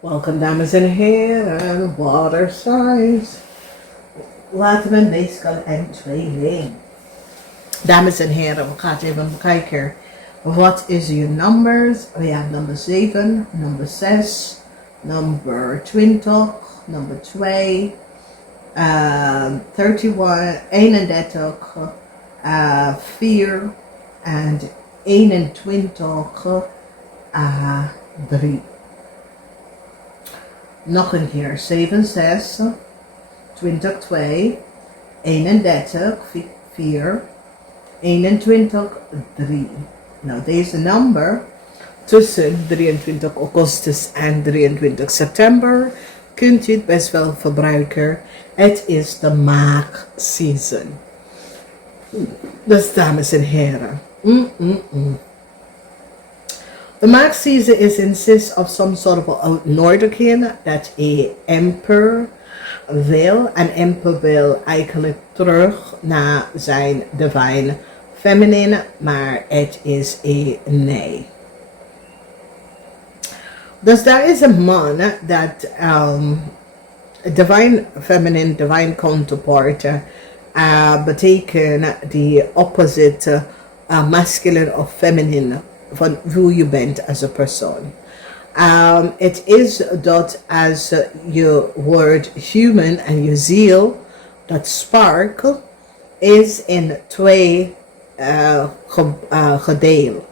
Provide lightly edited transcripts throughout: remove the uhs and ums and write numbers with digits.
Welkom dames en heren, water signs. Laten we meestal en tweeling. Dames en heren, we gaan even kijken. Wat is je numbers? We hebben nummer 7, nummer 6, nummer 20, nummer 2, 31, 31, 4 en 21, 3. Nog een keer, 7, 6, 20, 2, 31, 4, 21, 3. Nou, deze nummer tussen 23 augustus en 23 september kunt u het best wel gebruiken. Het is de MAAGD Seizoen. Dus dames en heren. The MAAGD Seizoen is insists of some sort of uitnodiging that a emperor wil. Een emperor wil eigenlijk terug naar zijn divine feminine, maar het is een nee. Dus daar is een man dat divine feminine, divine counterpart betekent die opposite masculine of feminine van wie je bent als een persoon. Het is dat als je wordt human en je ziel, dat spark, is in twee gedeeld.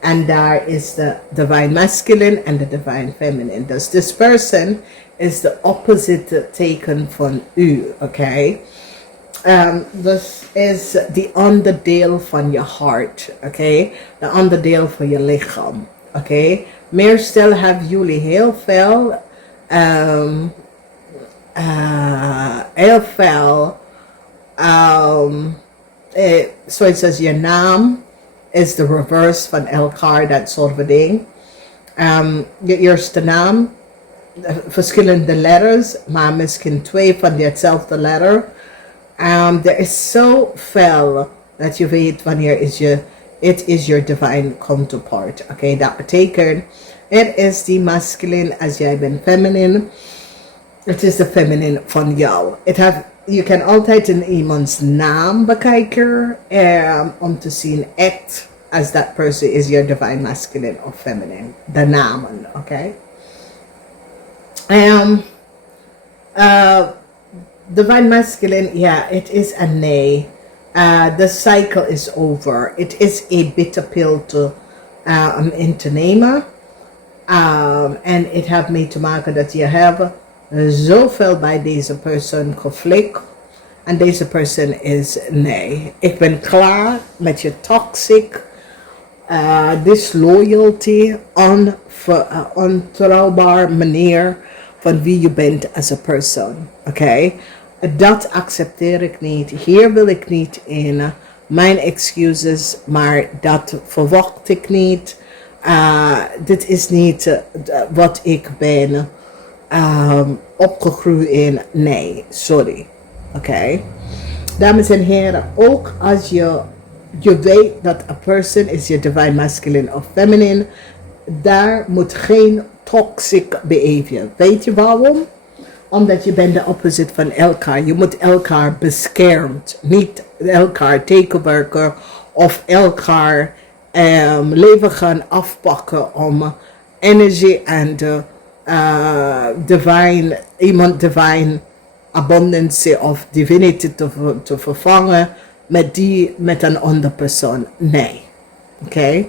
En daar is de divine masculine en de divine feminine. Dus this person is de opposite teken van u, oké? Dus is die onderdeel van je hart, oké? De onderdeel van je lichaam, oké? Meestal hebben jullie heel veel, zoals als je naam is de reverse van elkaar, dat soort van ding. Je eerste naam, verschillende letters, maar misschien twee van hetzelfde letter. Er is zoveel dat je weet wanneer is je, it is your divine counterpart. Oké, dat betekent, het is die masculine als jij bent feminine. Het is de feminine van jou. Je kan altijd in iemands naam bekijken om te zien echt als that person is your divine masculine of feminine. De namen, oké? Divine masculine, ja, het is een nee. The cycle is over. Het is een bitter pill om in te nemen. En het heeft mee te maken dat je hebt zoveel bij deze persoon conflict. En deze persoon is nee. Ik ben klaar met je toxic, disloyalty, ontrouwbaar manier van wie je bent als een persoon. Oké? Dat accepteer ik niet. Hier wil ik niet in. Mijn excuses, maar dat verwacht ik niet. Dit is niet wat ik ben opgegroeid in. Nee, sorry. Oké. Dames en heren, ook als je weet dat een person is je divine masculine of feminine, daar moet geen toxic behavior. Weet je waarom? Omdat je bent de opposite van elkaar. Je moet elkaar beschermt. Niet elkaar tegenwerken of elkaar leven gaan afpakken om energie en divine abundance of divinity te vervangen met een andere persoon. Nee. Oké?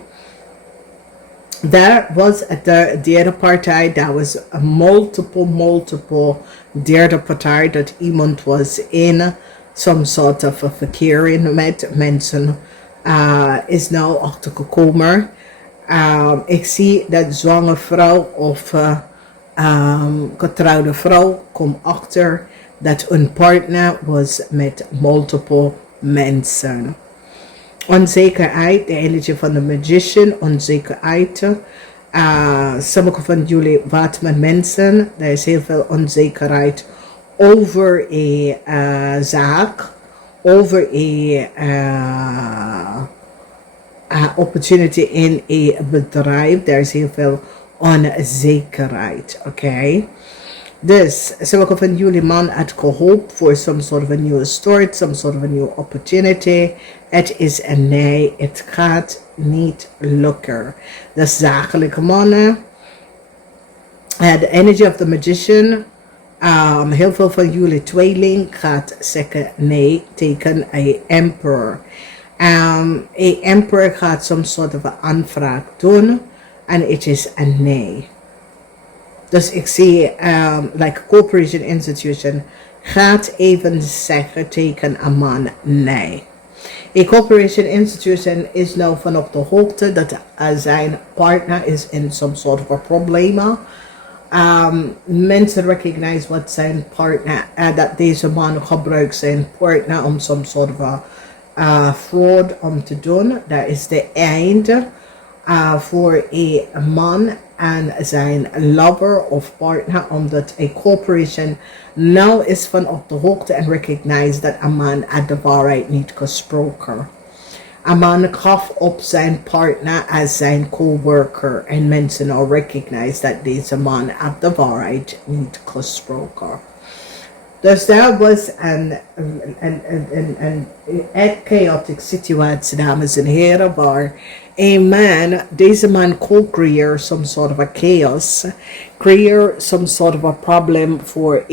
Daar was de derde partij, daar was een multiple derde partij dat iemand was in some sort of a verkering met mensen is nou achtergekomen. Ik zie dat zwangere vrouw of getrouwde vrouw komt achter dat een partner was met multiple mensen. Onzekerheid, de energie van de magician, onzekerheid. Sommige van jullie waterman mensen, er is heel veel onzekerheid over een zaak, over een opportunity in een bedrijf. Er is heel veel onzekerheid, oké? Dus ze hebben van jullie man het gehoopt voor some sort of a new start, some sort of a new opportunity. Het is een nee, het gaat niet lukken. De zakelijke mannen. The energy of the magician. Heel veel van jullie tweeling gaat zeggen nee tegen een emperor. Een emperor gaat some sort of een aanvraag doen en het is een nee. Dus ik zie, like a corporation institution gaat even zeggen tegen een man nee. A corporation institution is nou van op de hoogte dat zijn partner is in some sort of a problema. Mensen recognize wat zijn partner, dat deze man gebruikt zijn partner om some sort of a fraud om te doen. Dat is de einde voor een man en zijn lover of partner, omdat een corporation nou is van op de hoogte en recognize dat een man uit de waarheid niet gesproken. Een man gaf op zijn partner als zijn coworker en mensen nou recognize dat deze man uit de waarheid niet gesproken. Dus daar was een chaotic situatie, dames en heren, waar deze man co-creëer some sort of a chaos, creëer some sort of a problem voor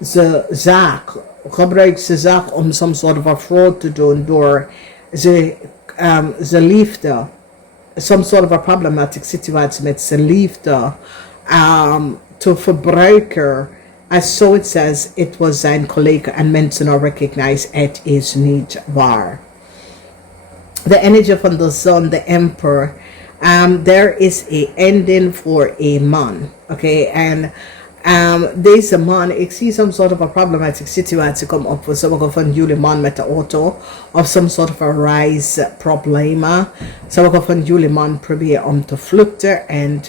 zijn zaak, gebruikt zijn zaak om some sort of a fraud te doen door zijn liefde, some sort of a problematic situatie met zijn liefde te verbruiken. As so it says, it was zijn collega en mensen nou recognize het is niet waar. The energy from the sun, the emperor, there is a ending for a man, okay, and deze man, ik zie some sort of a problematic situatie come op voor sommige van jullie man met de auto, of some sort of a rise problema. Sommige van jullie man proberen om te vluchten en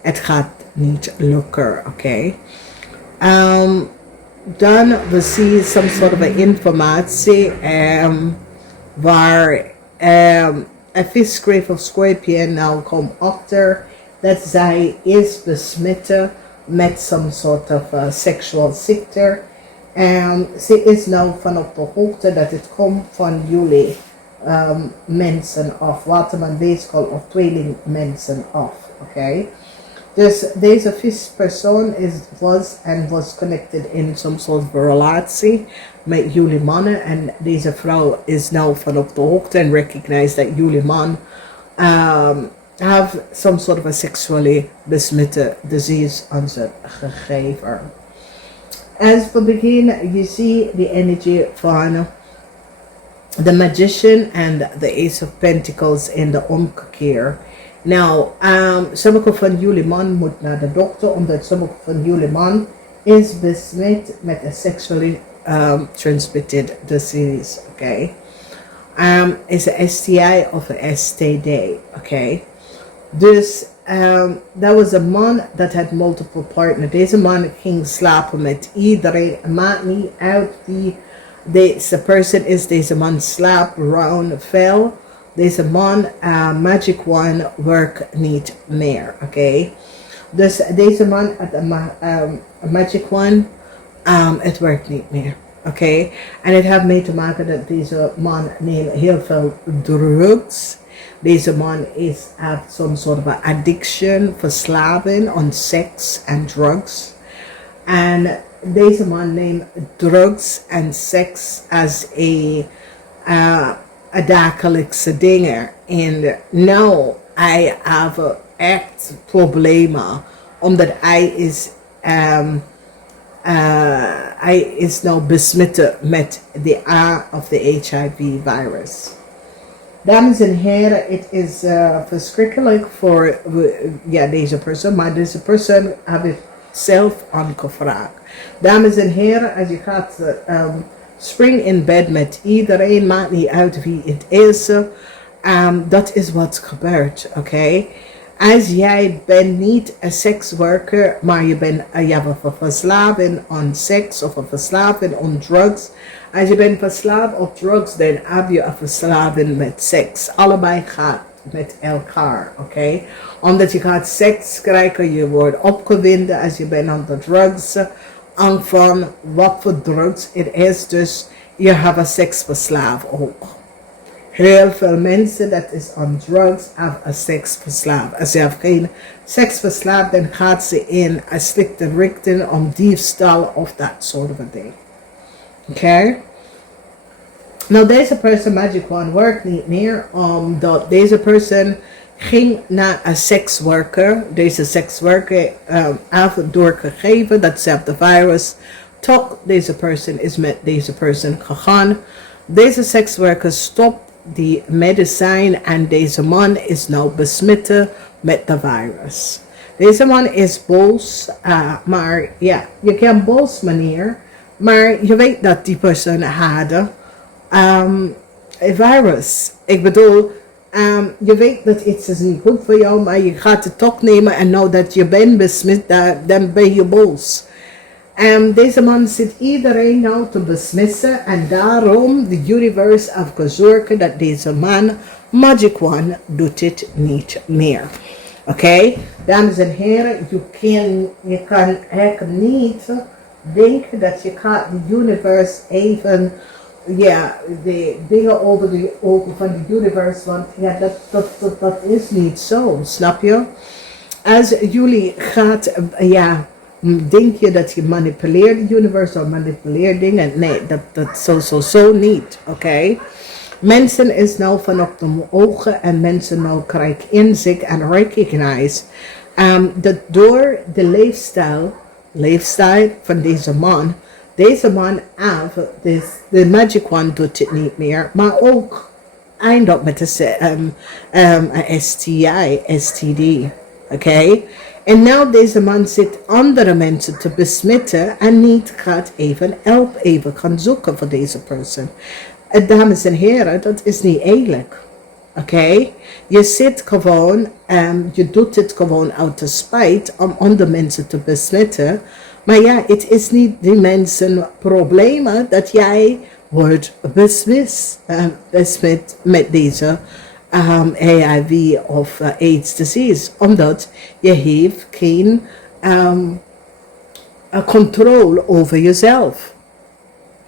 het gaat niet lukken, oké. Dan we zien some sort of a informatie waar een visschrift of Schorpioen nou komt achter dat zij is besmette met some sort of sexual ziekte. Ze is nou van op de hoogte dat het komt van jullie mensen of wat men weeskal of tweeling mensen af, oké. Dus deze vispersoon was connected in some sort of relatie met jullie mannen en deze vrouw is nou van op de hoogte en recognize dat jullie man have some sort of a sexually besmette disease aan zich gegeven. As we begin, je ziet de energie van the magician and the ace of pentacles in de omkeer. Nou, sommige van jullie man moet naar de dokter, omdat sommige van jullie man is besmet met een sexually transmitted disease, oké. Is een STI of een STD, oké. Dus, dat was een man dat had multiple partners. Deze man ging slapen met iedereen. Het maakt niet uit wie deze person is. Deze man slaapt round fel. Deze man, magic one, werkt niet meer, oké. Dus deze man, magic one, het werkt niet meer, oké. En het heeft mee te maken dat deze man neemt heel veel drugs. Deze man heeft some sort of addiction, verslaving aan seks en drugs. En deze man neemt drugs en seks als een dagelijkse dingen. En nou, hij heeft echt problemen, omdat hij is nou besmet met de A of de HIV virus. Dames en heren, het is verschrikkelijk voor deze persoon, maar deze persoon heeft het zelf aangevraagd. Dames en heren, als je gaat spring in bed met iedereen, maakt niet uit wie het is, dat is wat gebeurt, oké? Als jij bent niet een sekswerker, maar je hebt een verslaving aan seks of een verslaving aan drugs. Als je bent verslaafd op drugs, dan heb je een verslaving met seks. Allebei gaat met elkaar, oké? Omdat je gaat seks krijgen, je wordt opgewonden als je bent aan de drugs. Angst van wat voor drugs het is, dus je hebt een seksverslaaf ook. Heel veel mensen dat is on drugs hebben een seksverslaaf. Als je hebt geen seksverslaaf, dan gaat ze in een slechte richting om diefstal of dat soort van ding. Oké? Nou, deze persoon Magic Wand werkt niet meer, omdat deze persoon ging naar een sekswerker. Deze sekswerker heeft doorgegeven dat ze heeft de virus. Toch, deze persoon is met deze persoon gegaan. Deze sekswerker stopt die medicijn en deze man is nou besmet met de virus. Deze man is boos, maar ja, je kan boos manier, maar je weet dat die persoon had een virus. Ik bedoel, je weet dat iets is niet goed voor jou, maar je gaat het toch nemen en nou dat je bent besmet, dan ben je boos. Deze man zit iedereen nou te besmissen en daarom de universe heeft gezorgd dat deze man Magic Wand doet het niet meer. Oké, dames en heren, je kan eigenlijk niet denken dat je gaat de universe even, ja, de dingen over de ogen van de universe, want ja, dat is niet zo, snap je? Als jullie gaat, ja, denk je dat je manipuleert de universe of manipuleert dingen? Nee, dat zo niet, oké? Mensen is nou van op de ogen en mensen nou krijgen inzicht en recognize dat door de leefstijl van deze man heeft, dus de Magic Wand doet het niet meer, maar ook eindigt met een STI, STD, oké? En nou deze man zit andere mensen te besmetten en niet gaat even help even gaan zoeken voor deze persoon. Dames en heren, dat is niet eerlijk. Oké? Je zit gewoon, je doet het gewoon uit de spijt om andere mensen te besmetten. Maar ja, het is niet die mensen problemen dat jij wordt besmet met deze HIV of AIDS disease. Omdat je heeft geen controle over jezelf.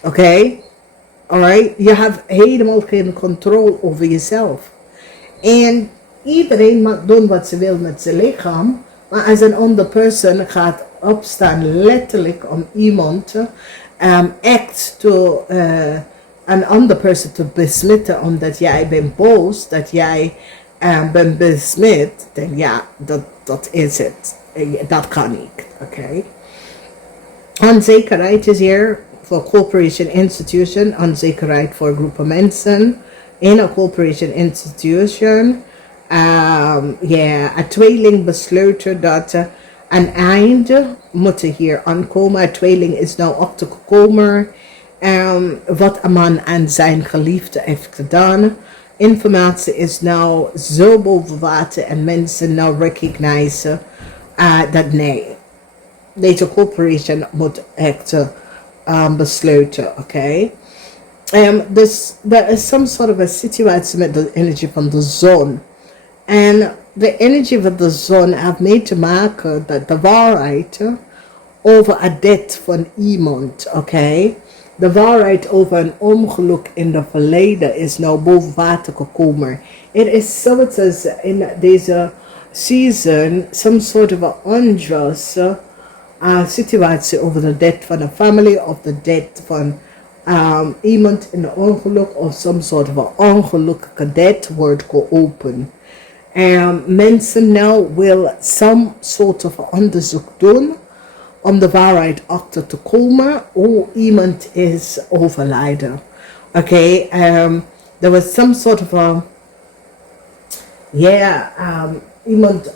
Oké? Alright? Je hebt helemaal geen controle over jezelf. En iedereen mag doen wat ze wil met zijn lichaam. Maar als een andere persoon gaat opstaan letterlijk om iemand echt een andere persoon te besmetten omdat jij bent boos, dat jij bent besmet, dan ja, dat is het. Dat kan niet, oké? Onzekerheid is hier voor corporation institution, onzekerheid voor groepen mensen in een corporation institution. Een tweeling besluit dat een einde moet hier aankomen. Een tweeling is nou op te komen. Wat een man aan zijn geliefde heeft gedaan. Informatie is nou zo boven water en mensen nou recognizen dat nee. Deze corporation moet echt besluiten, oké? Dus er is some sort of a situatie met de energie van de zon. En de energie van de zon heeft mee te maken dat de waarheid over het death van iemand, oké? De waarheid over een ongeluk in het verleden is nou boven water gekomen. Het is zoiets als in deze season, some sort of a unjust situatie over de death van een family of de death van iemand in een ongeluk of some sort of a ongelukkige death wordt geopend. Mensen nou wil some sort of onderzoek doen om de waarheid achter te komen hoe iemand is overlijden. Oké, there was some sort of a iemand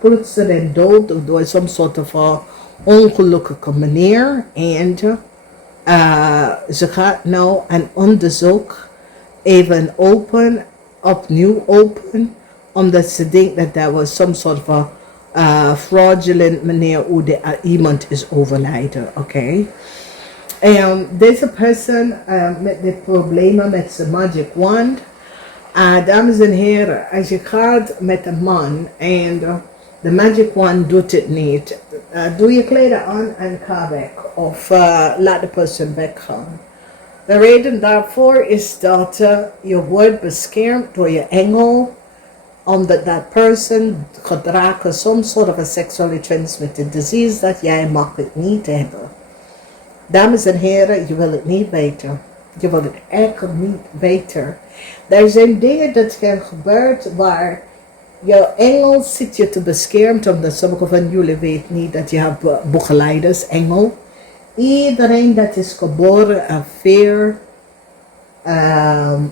plotseling en dood door some sort of a ongelukkige manier en ze gaat nou een onderzoek even opnieuw open omdat ze denkt dat er was some sort of a fraudulent manier hoe iemand is overlijden, oké? Deze persoon met de problemen met zijn Magic Wand, Dames en heren, als je gaat met een man en de magic wand doet het niet, doe je kleden aan en ga weg. Of laat de persoon weggaan. De reden daarvoor is dat je wordt beschermd door je engel, omdat dat person gedragen some sort of a sexually transmitted disease dat jij mag het niet hebben. Dames en heren, je wil het niet weten. Je wil het echt niet weten. Er zijn dingen dat er gebeurt waar je engel zit je te beschermen, omdat sommigen van jullie weten niet dat je hebt begeleiders, engel. Iedereen dat is geboren een veer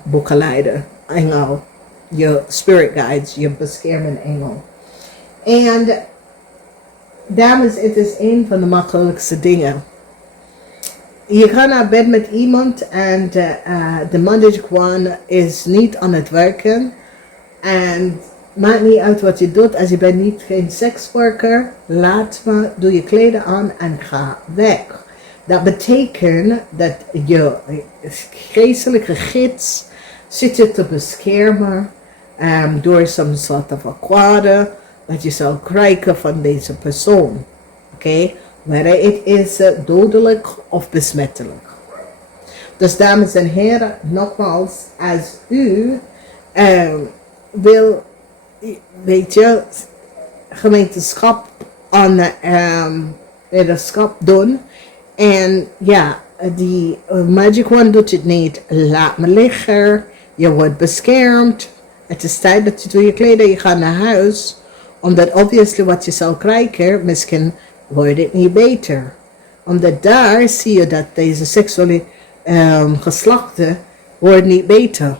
begeleider, engel. Je spirit guides, je beschermende engel. En dames, het is een van de makkelijkste dingen. Je gaat naar bed met iemand en de magic wand is niet aan het werken. En maakt niet uit wat je doet. Als je bent niet geen sekswerker, laat me, doe je kleden aan en ga weg. Dat betekent dat je geestelijke gids zit je te beschermen door some soort van kwade dat je zal krijgen van deze persoon. Oké? Whether het is dodelijk of besmettelijk. Dus dames en heren, nogmaals, als u wil, weet je, gemeenschap aan wetenschap doen. En ja, die magic wand doet het niet. Laat me liggen. Je wordt beschermd. Het is tijd dat je doet je kleden. Je gaat naar huis. Omdat obviously wat je zal krijgen, misschien wordt het niet beter. Omdat daar zie je dat deze seksuele geslachten wordt niet beter.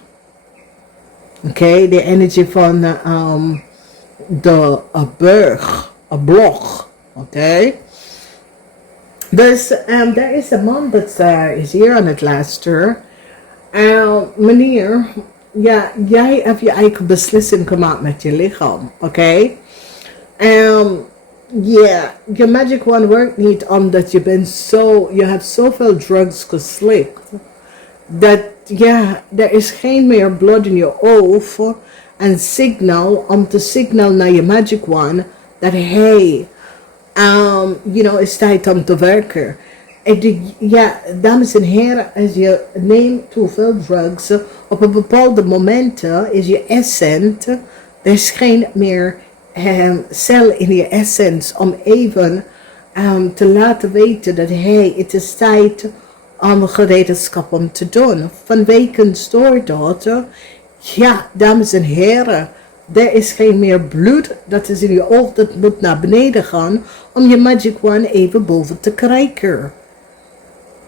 Oké, de energie van de berg, een blok. Oké. Dus er is een man dat is hier aan het luisteren. Meneer, ja, jij hebt je eigen beslissing gemaakt met je lichaam. Oké. Ja, je magic wand werkt niet omdat je hebt zoveel drugs geslikt. Dat ja, er is geen meer bloed in je oog. Een signal om te signal naar je magic wand dat hey, it's tijd om te werken. Ja, dames en heren, als je neemt te veel drugs, op een bepaalde momenten is je essence, er is geen meer cel in je essence om even te laten weten dat hey, het is tijd om gereedschap om te doen. Vanwege dat, ja, dames en heren, er is geen meer bloed dat is in je oog, dat moet naar beneden gaan om je magic wand even boven te krijgen.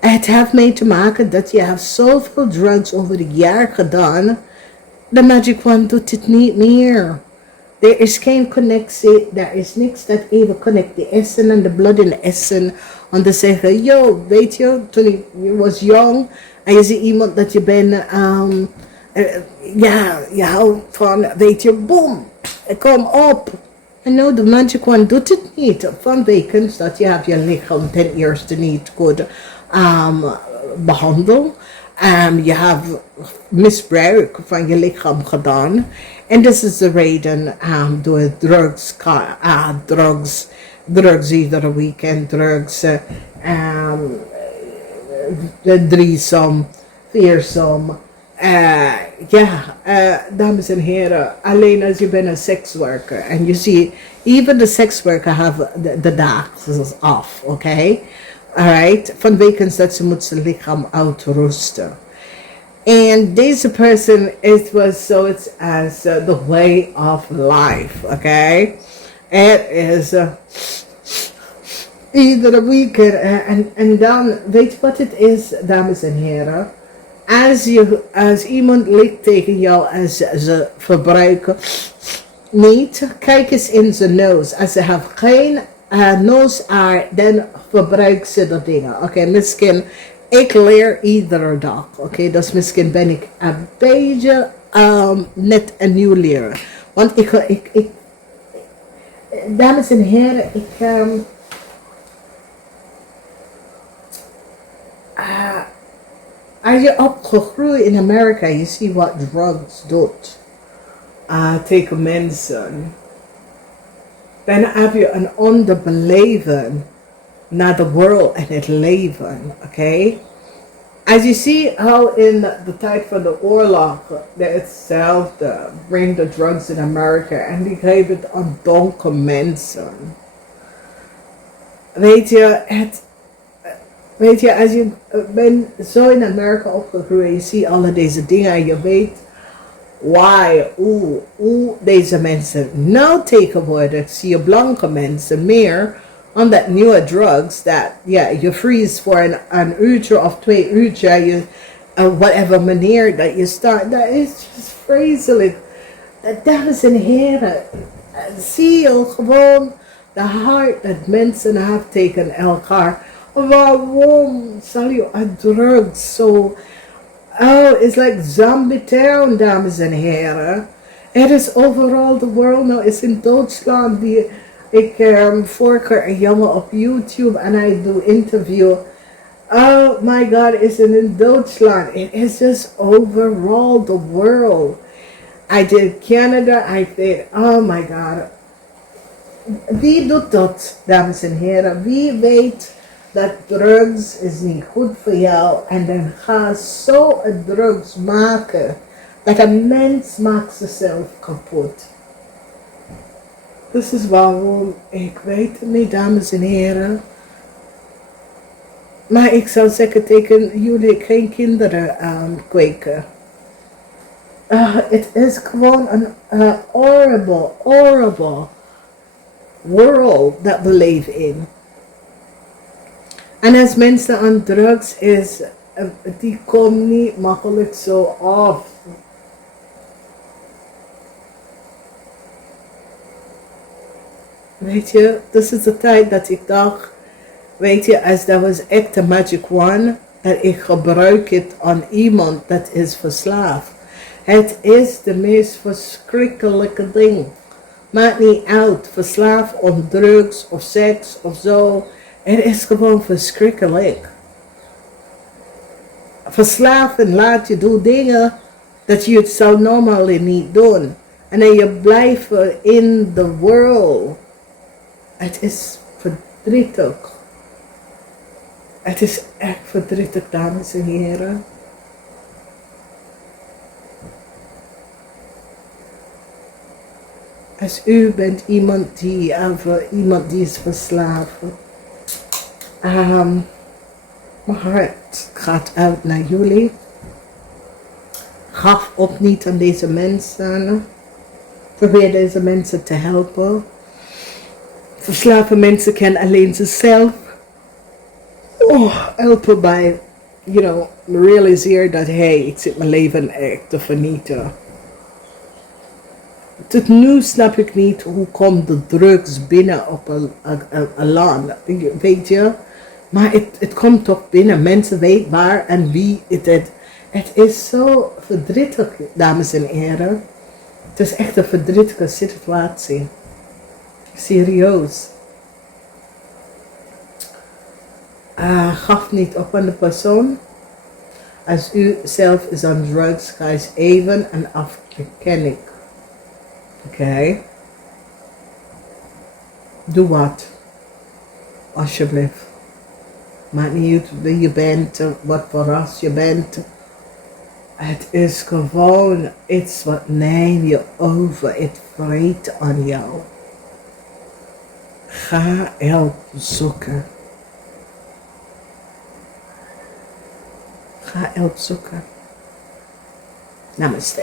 Het heeft mee te maken dat je hebt zoveel drugs over het jaar gedaan, de magic wand doet het niet meer. Er is geen connectie, er is niks dat even connect de essen en de bloed in de essen. Om te zeggen, yo, weet je, toen je was jong en je ziet iemand dat je bent, ja, je houdt van, weet je, boom, kom op. En nou, de magic wand doet het niet. Vanwege dat je hebt je lichaam ten eerste niet goed behandeld. Je hebt misbruik van je lichaam gedaan. En dit is de reden door drugs iedere weekend, drugs, de driesom, viersom. Dames en heren, alleen als je bent een sekswerker en je ziet, even de sekswerker have de dag af, oké? Alright, vanwege dat ze moet zijn lichaam uitrusten. En deze person, it was so it's as the way of life, okay? Het is iedere weekend en dan, weet je wat het is, dames en heren? Als iemand ligt tegen jou en ze verbruiken niet, kijk eens in zijn neus. Als ze heeft geen noosaar, dan verbruikt ze de dingen. Oké, misschien, ik leer iedere dag. Oké, dus misschien ben ik een beetje net een nieuw leraar. Want ik dames en heren, als je opgegroeid in Amerika, je ziet wat drugs doet tegen mensen. Dan heb je een ander beleven naar de wereld en het leven, oké? Als je ziet hoe in de tijd van de oorlog, hetzelfde, bring the drugs in Amerika en die geven het aan donkere mensen. Weet je, als je bent zo in Amerika opgegroeid, je ziet alle deze dingen en je weet hoe deze mensen nou tegenwoordig zie je blanke mensen meer on that nieuwe drugs that je freeze voor een uurtje of 2 uurtje, je whatever manier dat je start, dat is just vreselijk. Dames en heren, zie je gewoon de hart dat mensen hebben tegen elkaar. Waarom zal je drugs zo? Oh, it's like zombie town, dames en heren. Het is overal de wereld. Nou is in Duitsland ik vorige keer een jongen op YouTube en hij doet interview. Oh my God, is it in Duitsland? It is just overall the world. I did Canada, I did, oh my God. Wie doet dat, dames en heren? Wie weet dat drugs is niet goed voor jou en dan ga zo een drugs maken dat een mens maakt zichzelf kapot. Dit is waarom, ik weet het niet, dames en heren. Maar ik zou zeggen tegen jullie geen kinderen kweken. Het is gewoon een horrible world dat we leven in. En als mensen aan drugs is, die komen niet makkelijk zo af. Weet je, dit is de tijd dat ik dacht, weet je, als dat was echt de magic one, dat ik gebruik het aan iemand dat is verslaafd. Het is de meest verschrikkelijke ding. Maakt niet uit, verslaafd aan drugs of seks of zo. Het is gewoon verschrikkelijk. Verslaafd laat je doen dingen dat je het zou normaal niet doen. En dan je blijft in de wereld. Het is verdrietig. Het is echt verdrietig, dames en heren. Als u bent iemand die is verslaafd. Mijn hart gaat uit naar jullie. Gaf op niet aan deze mensen. Probeer deze mensen te helpen. Verslaafde mensen kennen alleen zichzelf. Helpen bij, realiseer dat, ik zit mijn leven echt te vernietigen. Tot nu snap ik niet hoe komt de drugs binnen op een land, weet je. Maar het komt toch binnen, mensen weten waar en wie het is. Het is zo verdrietig, dames en heren. Het is echt een verdrietige situatie. Serieus. Gaf niet op aan de persoon. Als u zelf is aan drugs, ga eens even een afkenning. Oké. Doe wat. Alsjeblieft. Maakt niet uit wie je bent, wat voor ras je bent. Het is gewoon iets wat neem je over. Het vreet aan jou. Ga hulp zoeken. Ga hulp zoeken. Namaste.